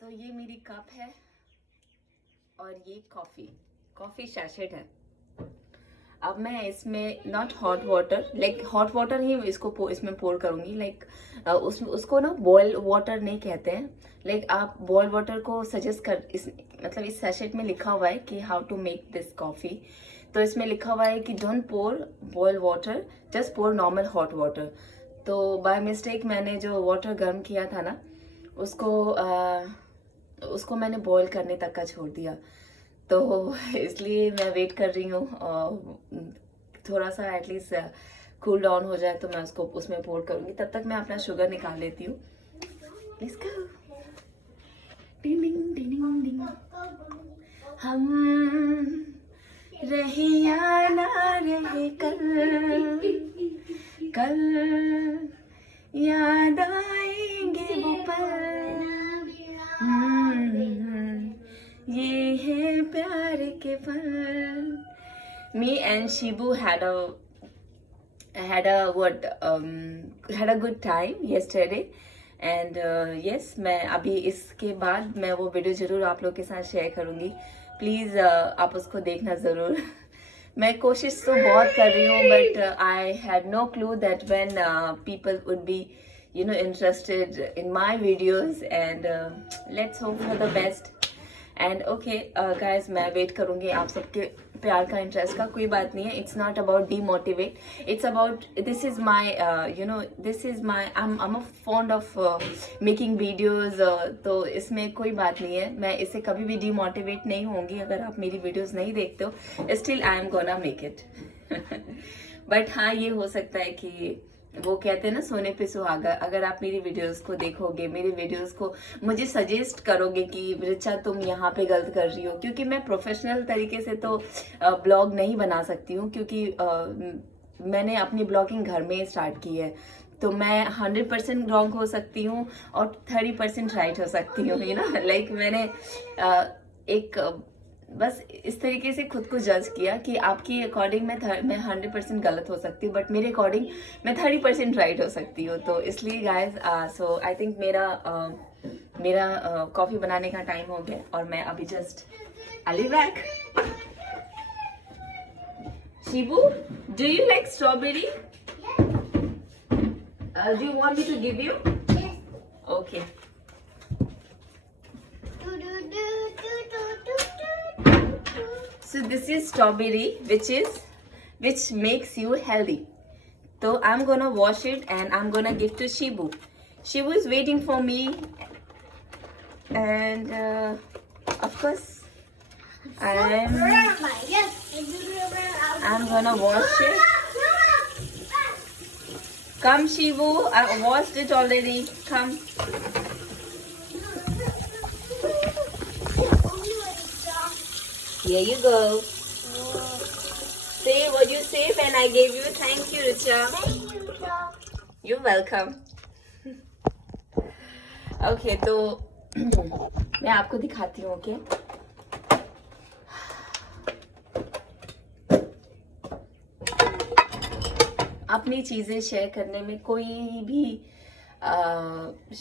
तो ये मेरी कप है और ये कॉफ़ी सैशेट है। अब मैं इसमें not hot water, like hot water ही इसमें पोर करूंगी। लाइक उसको ना बॉयल वाटर नहीं कहते हैं। लाइक आप बॉयल वाटर को सजेस्ट कर मतलब इस सैशेट में लिखा हुआ है कि how to make this coffee. तो इसमें लिखा हुआ है कि don't pour boil water, just pour normal hot water. तो बाय मिस्टेक मैंने जो वाटर गर्म किया था ना उसको मैंने बॉईल करने तक का छोड़ दिया। तो इसलिए मैं वेट कर रही हूँ थोड़ा सा एटलीस्ट कूल डाउन हो जाए तो मैं उसको उसमें पोर करूँगी। तब तक मैं अपना शुगर निकाल लेती हूँ। Let's go. Ding ding ding ding. हम रहे या ना रहे कल याद आएंगे वो पल। ये है प्यार के पल। Me and Shibu had a good time yesterday and yes, मैं अभी इसके बाद मैं वो वीडियो जरूर आप लोग के साथ शेयर करूंगी। प्लीज आप उसको देखना जरूर। मैं कोशिश तो बहुत कर रही हूँ but I had no clue that when people would be interested in my videos and let's hope for the best। And okay guys मैं वेट करूंगी आप सबके प्यार का, इंटरेस्ट का। कोई बात नहीं है। It's not about demotivate, it's about this is my this is my I am a fond of making videos. तो इसमें कोई बात नहीं है। मैं इससे कभी भी डीमोटिवेट नहीं होंगी अगर आप मेरी वीडियोज नहीं देखते हो। Still I am gonna make it. But हाँ, ये हो सकता है कि वो कहते हैं ना सोने पे सुहागा। अगर आप मेरी वीडियोस को देखोगे, मेरी वीडियोस को मुझे सजेस्ट करोगे कि रिचा तुम यहाँ पे गलत कर रही हो, क्योंकि मैं प्रोफेशनल तरीके से तो ब्लॉग नहीं बना सकती हूँ, क्योंकि मैंने अपनी ब्लॉगिंग घर में स्टार्ट की है। तो मैं 100% रॉन्ग हो सकती हूँ और 30% राइट हो सकती हूँ। लाइक मैंने एक बस इस तरीके से खुद को जज किया कि आपकी अकॉर्डिंग मैं 100% गलत हो सकती हूँ, बट मेरे अकॉर्डिंग मैं 30% राइट हो सकती हूँ। तो इसलिए गाइज सो आई थिंक मेरा कॉफ़ी बनाने का टाइम हो गया और मैं अभी just I will back. Shibu, do you like strawberry? Do you want me to give you? Okay. So this is strawberry, which makes you healthy. So I'm gonna wash it and I'm gonna give to Shibu. Shibu is waiting for me, and of course I'm gonna wash it. Come Shibu, I washed it already. Come. Here you go. Say what you say when I gave you. Thank you, Richa. Thank you, Richa. You're welcome. Okay, तो मैं आपको दिखाती हूँ। Okay, अपनी चीजें share करने में कोई भी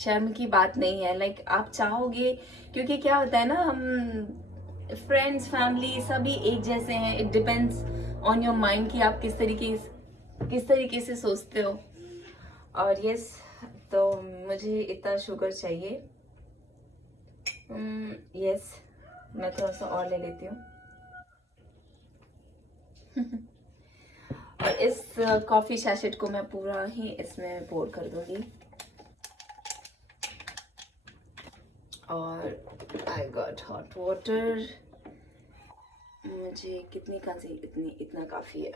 शर्म की बात नहीं है। लाइक आप चाहोगे, क्योंकि क्या होता है ना, हम फ्रेंड्स फैमिली सभी एक जैसे हैं। It depends on your mind कि आप किस तरीके से सोचते हो। और यस, तो मुझे इतना शुगर चाहिए। यस, मैं थोड़ा सा और ले लेती हूँ। और इस कॉफी सैशेट को मैं पूरा ही इसमें पोर कर दूंगी। और आई गॉट हॉट वाटर। मुझे इतना काफी है।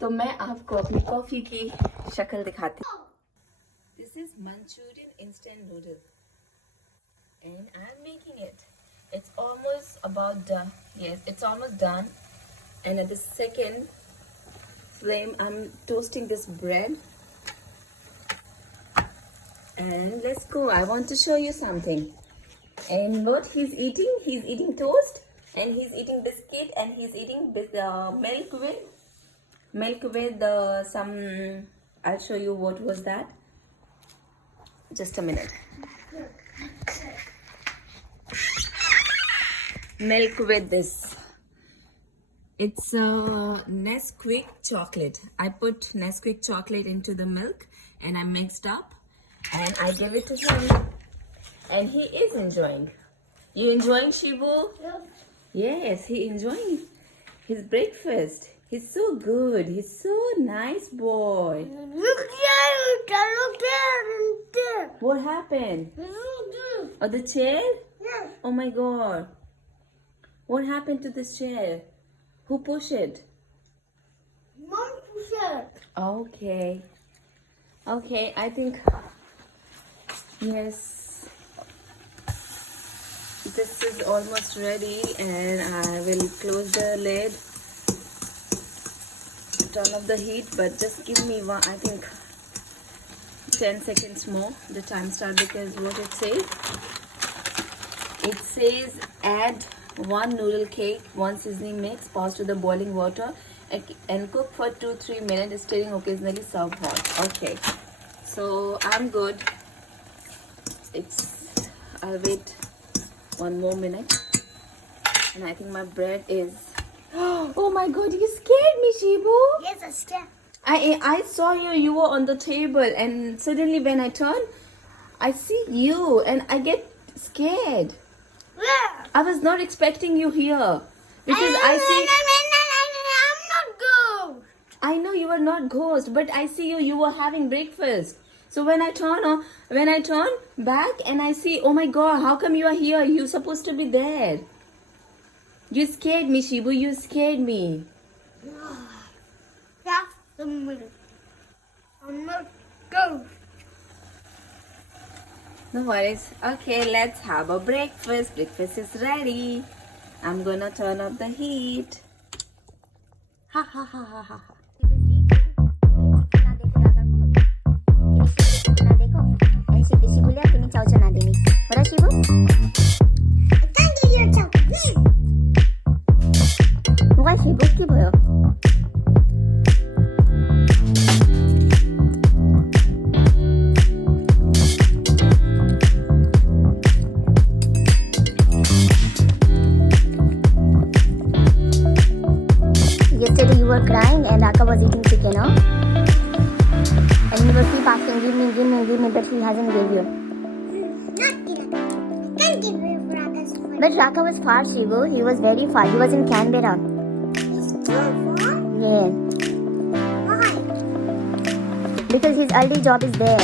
तो मैं आपको अपनी कॉफी की शक्ल दिखाती हूँ। This is Manchurian instant noodle and I am making it. It's almost about done. Yes, it's almost done. And at the second flame, I'm toasting this bread. And let's go. I want to show you something. And what he's eating toast, and he's eating biscuit, and he's eating milk with some. I'll show you what was that. Just a minute. Milk with this. It's Nesquik chocolate. I put Nesquik chocolate into the milk and I mixed up and I give it to him and he is enjoying. You enjoying, Shibu? Yes, he enjoying his breakfast. He's so good. He's so nice boy. What happened? Oh, the chair? Oh my God. What happened to this chair? Who pushed it? Mom pushed it. Okay. Okay, I think, yes, this is almost ready and I will close the lid, turn off the heat, but just give me one, I think 10 seconds more, the time start, because what it says add 1 noodle cake, 1 seasoning mix, pass to the boiling water and cook for 2-3 minutes, stirring occasionally, serve hot. Okay, so I'm good. I'll wait 1 more minute and I think my bread is oh my God, you scared me, Shibu. Yes, I'm scared. I saw you were on the table and suddenly when I turn I see you and I get scared. Where? I was not expecting you here because I'm not good. I know you are not ghost, but I see you were having breakfast. So when I turn back and I see, oh my God, how come you are here? You're supposed to be there. You scared me, Shibu. You scared me. Yeah, I'm not good. No worries. Okay, let's have a breakfast. Breakfast is ready. I'm gonna turn off the heat. Ha ha ha ha ha. 뭐가 제일 멋지 보여? Yesterday you were crying and Raka was eating chicken, huh? And you were keep asking, give me, but he hasn't gave you. Not give. I can't give you Raka's food. But Raka was far, Shivu. He was very far. He was in Canberra. He's too far? Yeah. Why? Because his early job is there.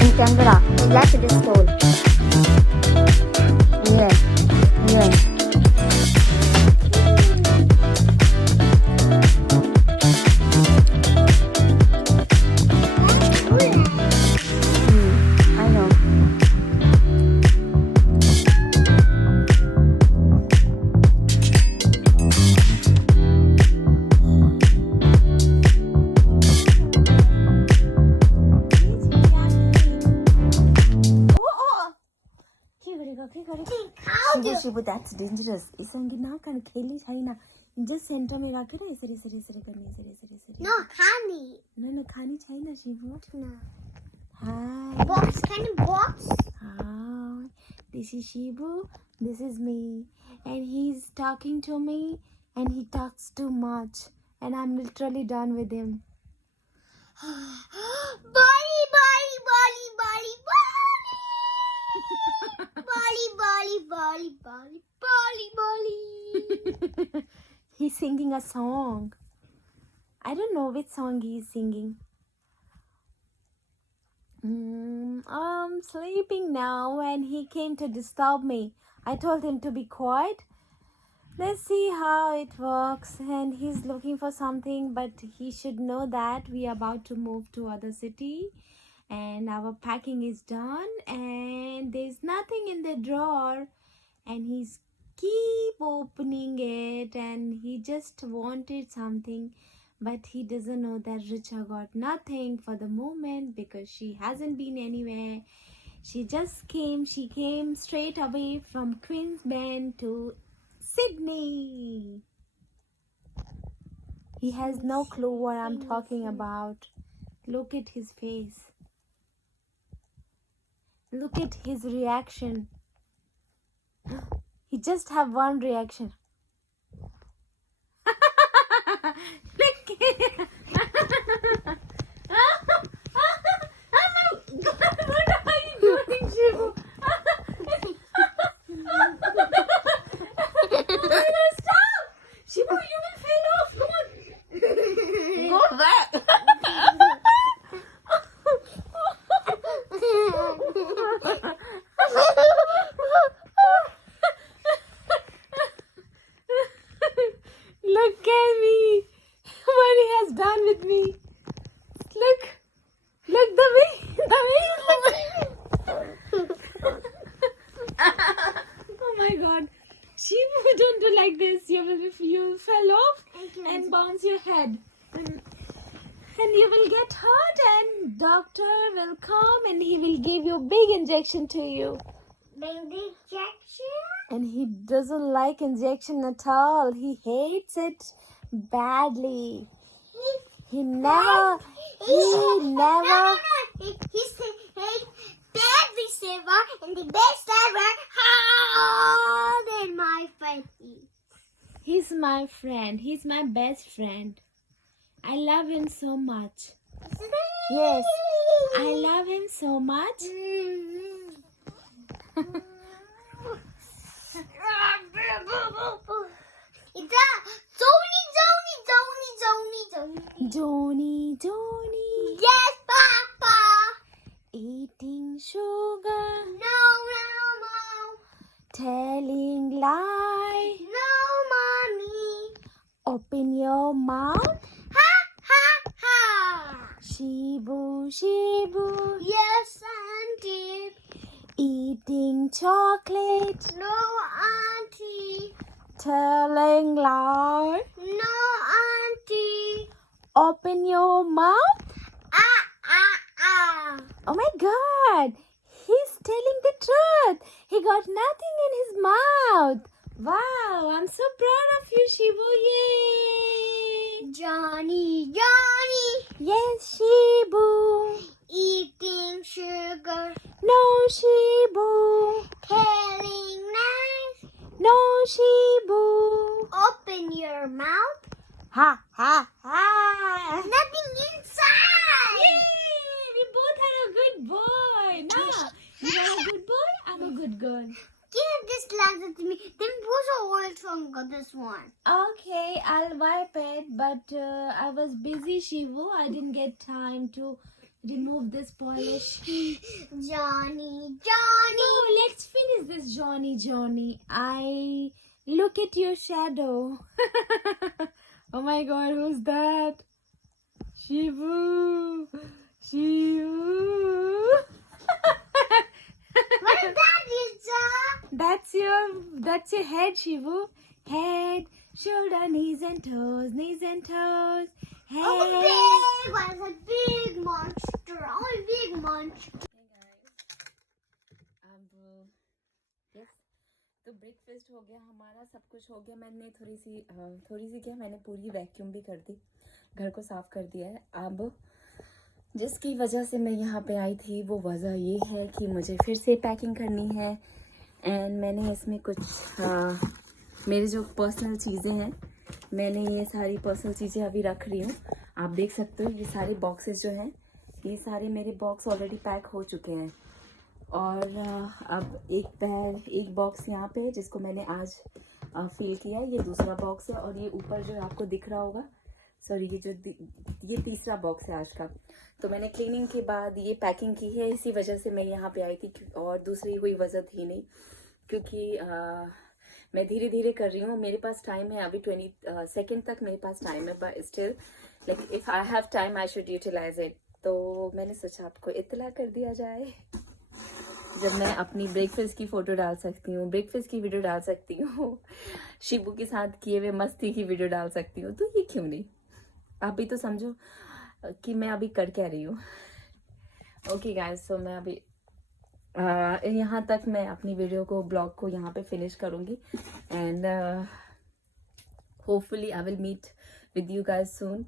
In Canberra. He left this school. Yeah. Yeah. I know. Shibu, that's dangerous. Isangi na kan kheli chaina. Just center mein rakhe na isare karne. No, Khani. No, khani chaina, Shibu. No. Hi. Box, can you box? Hi. This is Shibu. This is me. And he's talking to me and he talks too much. And I'm literally done with him. Bali, Bali, Bali, Bali, Bali. Bali, Bali, Bali, Bali, Bali. He's singing a song. I don't know which song he's singing. I'm sleeping now and he came to disturb me. I told him to be quiet. Let's see how it works. And he's looking for something, but he should know that we are about to move to other city and our packing is done and there's nothing in the drawer and he's keep opening it and he just wanted something, but he doesn't know that Richa got nothing for the moment because she hasn't been anywhere. She came straight away from Queensland to Sydney. He has no clue what I'm talking about. Look at his face. Look at his reaction. He just have one reaction. Look at what are you doing, Shivu? Oh my God, stop! Shivu, you will fall off. Come on. Go back. Look at me. What he has done with me. Look the way he looks. Oh my God. Shivu, don't do like this. You fell off and bounce your head. And you will get hurt and doctor will come and he will give you a big injection to you. Baby injection? And he doesn't like injection at all. He hates it badly. He never. He said, hey, badly silver and the best ever. Harder, my friend. He's my friend. He's my best friend. I love him so much. Yes, I love him so much. It's a Joni. Joni. Yes, Papa. Eating sugar. No. Telling lie. No, Mommy. Open your mouth. Ha. Shibu. Yes, Auntie. Eating chocolate. No, Auntie. Telling lie. No, Auntie. Open your mouth. Ah. Oh my God. He's telling the truth. He got nothing in his mouth. Wow. I'm so proud of you, Shibu. Yay. Johnny. Yes, Shibu. Eating sugar. No, Shibu. Telling lies. No, Shibu. Open your mouth. Ha. Nothing inside. Yay! We both are a good boy. Nah, you are a good boy. I'm a good girl. Give this glass to me. Then put a oil song this one. Okay, I'll wipe it, but I was busy, Shivu. I didn't get time to remove this polish. Johnny. No, let's finish this, Johnny. I look at your shadow. Oh my God, who's that? Shivu. What is that, Lisa? That's your head, Shivu. Head, shoulder, knees and toes. Head. Oh, big was a big monster. अब yes तो breakfast हो गया हमारा, सब कुछ हो गया। मैंने थोड़ी सी क्या, मैंने पूरी वैक्यूम भी कर दी, घर को साफ कर दिया है। अब जिसकी वजह से मैं यहाँ पे आई थी वो वजह ये है कि मुझे फिर से पैकिंग करनी है। एंड मैंने इसमें कुछ मेरी जो पर्सनल चीज़ें हैं, मैंने ये सारी पर्सनल चीज़ें अभी रख रही हूँ। आप देख सकते हो ये सारे बॉक्सेस जो हैं, ये सारे मेरे बॉक्स ऑलरेडी पैक हो चुके हैं। और अब एक बॉक्स यहाँ पे जिसको मैंने आज फिल किया, ये दूसरा बॉक्स है। और ये ऊपर जो आपको दिख रहा होगा, सॉरी ये तीसरा बॉक्स है आज का। तो मैंने क्लीनिंग के बाद ये पैकिंग की है, इसी वजह से मैं यहाँ पे आई थी। और दूसरी कोई वजह थी नहीं, क्योंकि मैं धीरे धीरे कर रही हूँ। मेरे पास टाइम है अभी 22 तक मेरे पास टाइम है, but still like if I have time I should utilize it. तो मैंने सोचा आपको इत्तला कर दिया जाए, जब मैं अपनी ब्रेकफास्ट की फ़ोटो डाल सकती हूँ, ब्रेकफास्ट की वीडियो डाल सकती हूँ, शिबू के साथ किए हुए मस्ती की वीडियो डाल सकती हूँ, तो ये क्यों नहीं। आप भी तो समझो कि मैं अभी कर क्या रही हूँ। ओके गाइस, सो मैं अभी यहाँ तक मैं अपनी वीडियो को, ब्लॉग को यहाँ पे फिनिश करूँगी। And hopefully I will meet with you guys soon.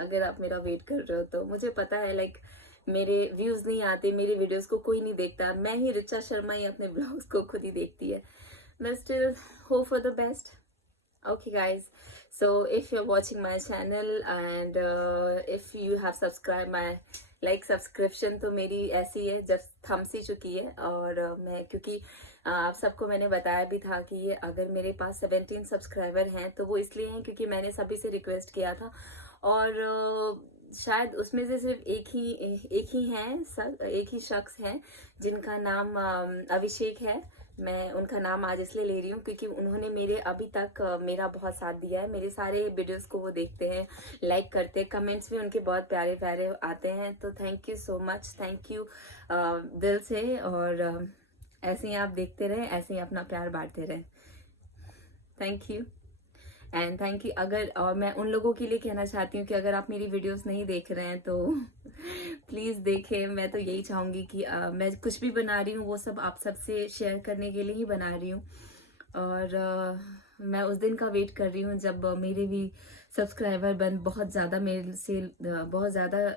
अगर आप मेरा वेट कर रहे हो तो मुझे पता है, लाइक मेरे व्यूज नहीं आते, मेरे वीडियोस को कोई नहीं देखता, मैं ही रिचा शर्मा ही अपने ब्लॉग्स को खुद ही देखती है, but still hope for the best. Okay guys, so if you're watching my channel and if you have subscribed my subscription तो मेरी ऐसी है जब थम सी चुकी है। और मैं क्योंकि आप सबको मैंने बताया भी था कि ये अगर मेरे पास 17 सब्सक्राइबर हैं तो वो इसलिए हैं क्योंकि मैंने सभी से रिक्वेस्ट किया था, और शायद उसमें से सिर्फ एक ही शख्स हैं जिनका नाम अभिषेक है। मैं उनका नाम आज इसलिए ले रही हूँ क्योंकि उन्होंने मेरे अभी तक मेरा बहुत साथ दिया है, मेरे सारे वीडियोस को वो देखते हैं, लाइक करते हैं, कमेंट्स भी उनके बहुत प्यारे प्यारे आते हैं। तो thank you so much, thank you दिल से। और ऐसे ही आप देखते रहे, ऐसे ही अपना प्यार बांटते रहे। Thank you and thank you. अगर और मैं उन लोगों के लिए कहना चाहती हूँ कि अगर आप मेरी वीडियोस नहीं देख रहे हैं तो प्लीज़ देखें। मैं तो यही चाहूँगी कि मैं कुछ भी बना रही हूँ वो सब आप सबसे शेयर करने के लिए ही बना रही हूँ। और मैं उस दिन का वेट कर रही हूँ जब मेरे भी सब्सक्राइबर बन बहुत ज़्यादा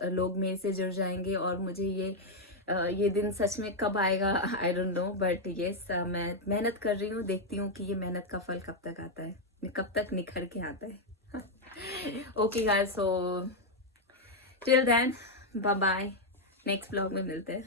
लोग मेरे से जुड़ जाएंगे, और मुझे ये दिन सच में कब आएगा I don't know, but yes मैं मेहनत कर रही हूँ, देखती हूँ कि ये मेहनत का फल कब तक आता है, कब तक निखर के आता है। Okay guys, so till then bye bye, next blog में मिलते हैं।